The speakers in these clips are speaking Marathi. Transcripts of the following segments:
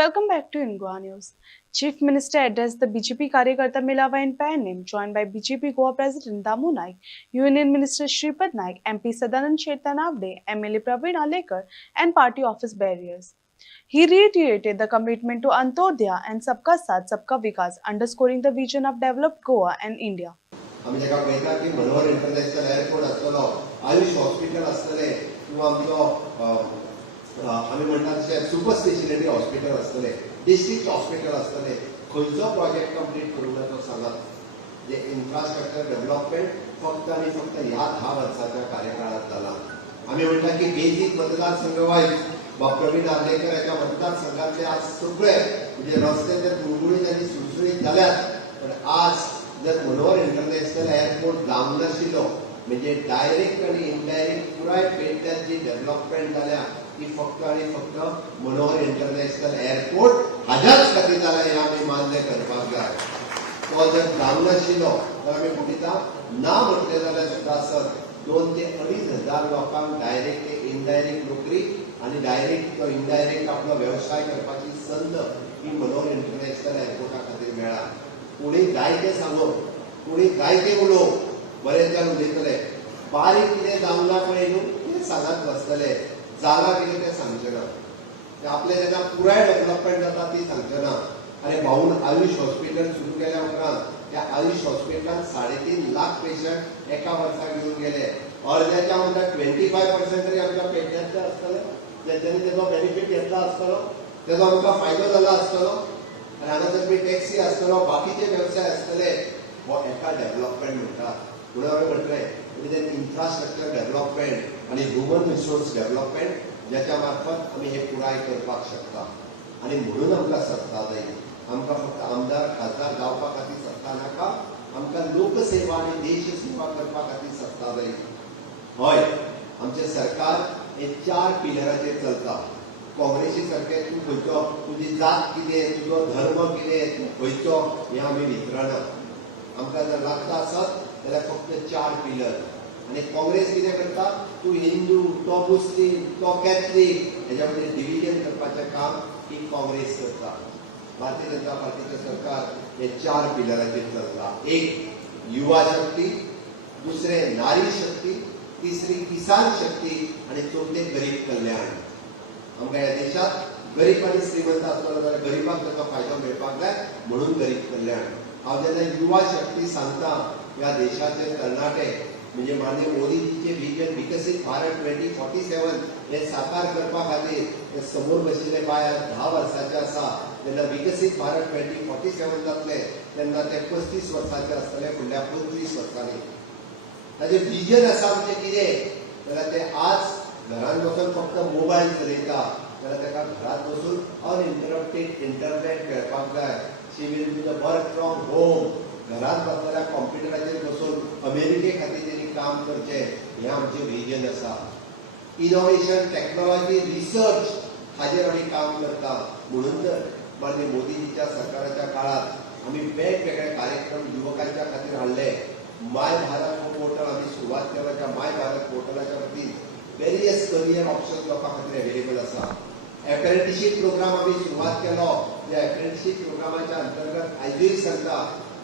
Welcome back to Ingwa News. Chief Minister addressed the BJP Karyakarta Melava in Panem, joined by BJP Goa President Damu Naik, Union Minister Shripad Naik, MP Sadanand Shettanavde, MLA Praveen Alekar, and party office bearers. He reiterated the commitment to Antodaya and Sabka Saath Sabka Vikas, underscoring the vision of developed Goa and India. आम्ही जेका पळयता की मनोहर इंटरनॅशनल एअरपोर्ट आसतलो, आयुष हॉस्पिटल आसतले किंवा आमचो आम्ही म्हणटा तशे सुपर स्पेशलिटी हॉस्पिटल आसतले, डिस्ट्रिक्ट हॉस्पिटल आसतले, खंयचो प्रोजेक्ट कंप्लीट करूंक जाय तो सांगात. जे इन्फ्रास्ट्रक्चर डेव्हलपमेंट फक्त आणि फक्त ह्या 10 वर्षाच्या कार्यकाळात झाला. आम्ही म्हणटा की बेसिक मतदारसंघ वाईज प्रवीण आर्लेकर याच्या मतदारसंघातले आज सगळे म्हणजे रस्ते जर गुळगुळीत आणि सुळसुळीत जाल्यात, पण आज जर मनोहर इंटरनॅशनल एअरपोर्ट जावंक नाशिल्लो म्हणजे डायरेक्ट आणि इनडायरेक्ट पुराय पेटल्यात जी डेव्हलपमेंट जाल्या ती फक्त आणि फक्त मनोहर इंटरनॅशनल एअरपोर्ट हाज्याच खातीर जाल्या हें आमी मान्य करपाक जाय. तो जर जावंक नाशिल्लो तर आमी म्हणटा ना म्हटलें जाल्यार सुद्दां आसत 2 ते 2.5 हजार लोकांक डायरेक्ट ते इनडायरेक्ट नोकरी आणि डायरेक्ट तो इनडायरेक्ट आपलो व्यवसाय करपाची संद ही मनोहर इंटरनॅशनल एअरपोर्टा खातीर मेळ्ळा. कोणी जाय ते सांगो, कोणी जाय ते उलोवं, बरेच जाण उलयतले, बारीक कितें जावंक ना पळय न्हू कितें सांगत बसतले, जाला कितें तें सांगचे ना. आपले जेन्ना पुराय डेव्हलपमेंट जाता ती सांगचे ना. आनी भाऊन आयुष हॉस्पिटल सुरू केल्या उपरांत त्या आयुष हॉस्पिटलांत 3.5 लाख पेशंट एका वर्साक घेवन गेले. अर्द्याच्या म्हणटा 25% तरी आमच्या पेशंटचे आसतले, जेच्यांनी तेजो बेनिफीट घेतला आसतलो, तेजो आमकां फायदो जाला आसतलो. आनी हांगा जर टॅक्सी आसतलो, बाकीचे व्यवसाय आसतले, हो एका डेव्हलपमेंट म्हणटा. म्हणून हांवें म्हटलें इन्फ्रास्ट्रक्चर डेव्हलपमेंट आणि ह्युमन रिसोर्स डेव्हलपमेंट ज्याच्या मार्फत आम्ही हे पुराय करपाक शकता. आणि म्हणून आमकां सत्ता जाय. आमकां फक्त आमदार खासदार जावपा खातीर सत्ता नाका, आमकां लोकसेवा आनी देश सेवा करपा खातीर सत्ता जाय. हय, आमचें सरकार हे 4 पिलराचेर चलता. काँग्रेसी सारखे तूं खंयचो, तुजी जात कितें, तुजो धर्म कितें, तूं खंयचो हें आमी विचारना. आमकां जर लागता आसत जाल्यार फक्त 4 पिलर. आणि काँग्रेस कितें करता, तूं हिंदू, तो मुस्लीम, तो कॅथलीक, हेच्या भितर डिव्हिजन करपाचें काम ही काँग्रेस करता. भारतीय जनता पार्टीचें सरकार हे 4 पिलराचेर चलता. एक युवा शक्ती, दुसरे नारी शक्ती, तिसरी किसान शक्ती आणि चौथे गरीब कल्याण. आमकां ह्या देशात गरीब आणि श्रीमंत आसतलो जाल्यार गरीबाक ताचो फायदो मेळपाक जाय, म्हणून गरीब कल्याण. हांव जेन्ना युवा शक्ती सांगता, ह्या देशाचे तरणाटे म्हणजे माननीय मोदीजीचे विजन विकसित भारत 2047 हे साकार करपा खातीर हे समोर बशिल्ले बाय 10 वर्साचे आसा. जेन्ना विकसित भारत 2047 जातले तेन्ना ते 35 वर्साचे आसतले, फुडल्या 25 वर्सांनी. ताचे विजन आसा म्हणजे कितें जाल्यार ते आज घरांत बसून फक्त मोबायल चलयता जाल्यार ताका घरांत बसून अनइंटरप्टेड इंटरनेट खेळपाक जाय. She will do the work from home. घरांत बसलेल्या कॉम्प्युटराचेर बसून अमेरिके खातीर तेणी काम करचें हें आमचें विजन आसा. इनोव्हेशन, टेक्नॉलॉजी, रिसर्च हाजेर आमी काम करता. म्हणून तर माननीय मोदीजीच्या सरकाराच्या काळात आमी वेगवेगळे कार्यक्रम युवकांच्या खातीर हाडले. माय भारत पोर्टल आमी सुरवात केला. त्या माय भारत पोर्टलाच्या वतीन वेरियस करियर ऑप्शन लोकां खातीर अवेलेबल आसा. अप्रेंटिसशीप प्रोग्राम आमी सुरवात केलो. त्या अप्रेंटिसशीप प्रोग्रामाच्या अंतर्गत आयजूय सांगता,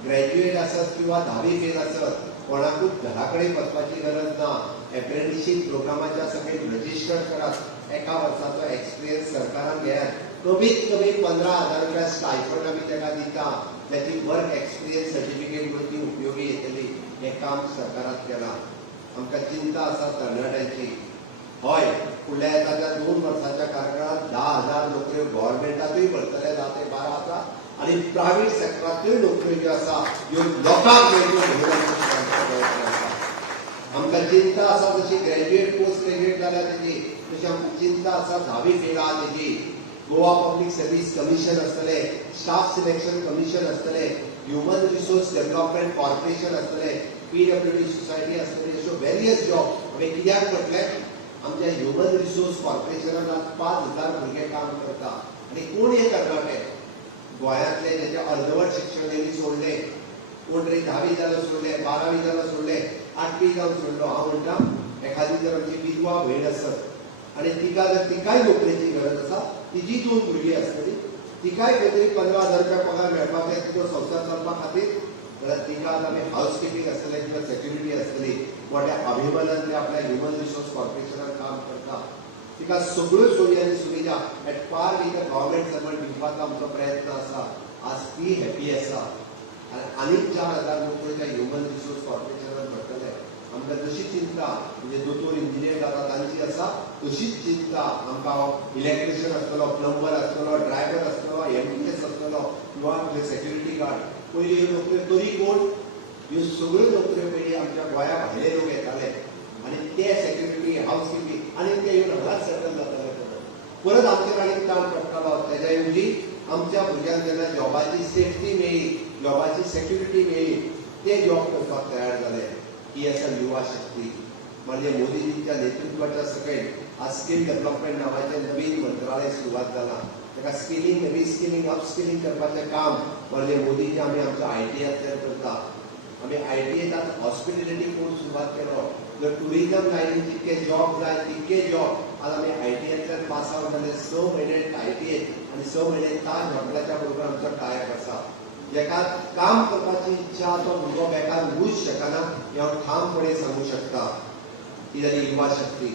ग्रॅज्युएट आसत किंवा 10वी फेल आसत, कोणाकूच घरा कडेन वचपाची गरज ना. अप्रेंटिसशीप प्रोग्रामाच्या सकयल रजिस्टर करात. एका वर्साचो एक्सपिरियन्स सरकारान घेयात. कमीत कमी 15,000 रुपया स्टायफंड आमी ताका दिता. त्याची वर्क एक्सपिरियन्स सर्टिफिकेट म्हणून ती उपयोगी येतली. हें काम सरकारान केलां. आमकां चिंता आसा तरणाट्यांची. हय, फुडल्या येता 2 वर्साच्या कार्यकाळात 10,000 नोकऱ्यो गव्हर्नमेंटातूय भरतले 10 ते 12,000 आणि प्रायव्हेट सेक्टरांतूय नोकऱ्यो ज्यो आसा ह्यो लोकांक मेळच्यो म्हणून आमकां चिंता आसा. जशी ग्रॅज्युएट पोस्ट ग्रॅज्युएट जाल्या तेजी, तशी आमकां चिंता आसा 10वी फेल आहा तेजी. गोवा पब्लीक सर्व्हिस कमिशन आसतले, स्टाफ सिलेक्शन कमिशन आसतले, ह्युमन रिसोर्स डेव्हलपमेंट कॉर्पोरेशन आसतले, PWD सोसायटी आसतली, अश्यो वेरियस जॉब. हांवें कित्याक म्हटलें, आमच्या ह्युमन रिसोर्स कॉर्पोरेशनात 5,000 भुरगे काम करता. आनी कोण हे तरणाटे गोंयांतले जेचे अर्धवट शिक्षण तेणी सोडलें, कोण तरी 10वी जालो सोडलें, 12वी जालो सोडलें, 8वी जावन सोडलो. हांव म्हणटा एखादी जर आमची विधवा भयण आसत आनी तिका जर तिकाय नोकरेची गरज आसा, तिजी 2 भुरगीं आसतली, तिकाय खंय तरी 15,000 रुपया पगार मेळपाक जाय तिचो संसार चलपा खातीर जाल्यार तिका आतां आमी हावस किपींग आसतलें किंवा सेक्युरिटी आसतली मोठ्या अभिमानान ते आपल्या ह्युमन रिसोर्स कॉर्पोरेशनान काम करता तिका सगळ्यो सोयी आनी सुविधा at par with government servant दिवपाचो आमचो प्रयत्न आसा आज ती हॅपी आसा आनीक 4,000 नोकऱ्यो ह्युमन रिसोर्स कॉर्पोरेशनान भरतले आमकां जशी चिंता म्हणजे दोतोर इंजिनियर जाता तांची आसा तशीच चिंता आमकां इलेक्ट्रिशियन आसतलो प्लंबर आसतलो ड्रायव्हर आसतलो एमटीएस आसतलो किंवा सेक्युरिटी गार्ड पयली ह्यो नोकऱ्यो तरी कोण ह्यो सगळ्यो नोकऱ्यो पयली आमच्या गोंया भायले लोक येताले आनी ते सेक्युरिटी हावस किपींग आनी ते येवन हांगाच सेटल जाताले परत आमचेर आनीक ताण पडटालो तेज्या ऐवजी आमच्या भुरग्यांक जेन्ना जॉबाची सेफ्टी मेळ्ळी जॉबाची सेक्युरिटी मेळ्ळी ते जॉब करपाक तयार जाले ही आसा युवा शक्ती म्हणजे मोदीजींच्या नेतृत्वाच्या सकयल आज स्कील डेव्हलपमेंट नावाचें नवीन मंत्रालय सुरवात जाला ताका स्किलिंग रिस्किलिंग अपस्किलिंग करपाचें काम म्हणजे मोदीजी आमी आमच्या ITआंतल्यान करता आमी ITएत आतां हॉस्पिटॅलिटी कोर्स सुरवात केलो जर टुरिजम लायनीन जितके जॉब जाय तितके जॉब आज आमी ITआंतल्यान पास आवट जाले 6 म्हयने ITएत आनी 6 म्हयने ताज हॉटेलाच्या बरोबर आमचो टायप आसा जेका काम करपाची इच्छा तो भुरगो बेकार उरूच शकना हे हांव ठामपणे सांगूं शकता ही जाली युवा शक्ती